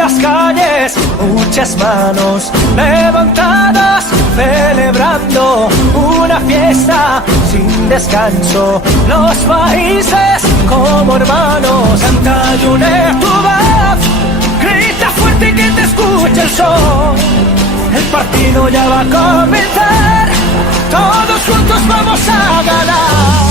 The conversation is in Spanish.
las calles, muchas manos levantadas, celebrando una fiesta sin descanso. Los países como hermanos, canta y une tu voz, grita fuerte que te escuche el sol. El partido ya va a comenzar, todos juntos vamos a ganar.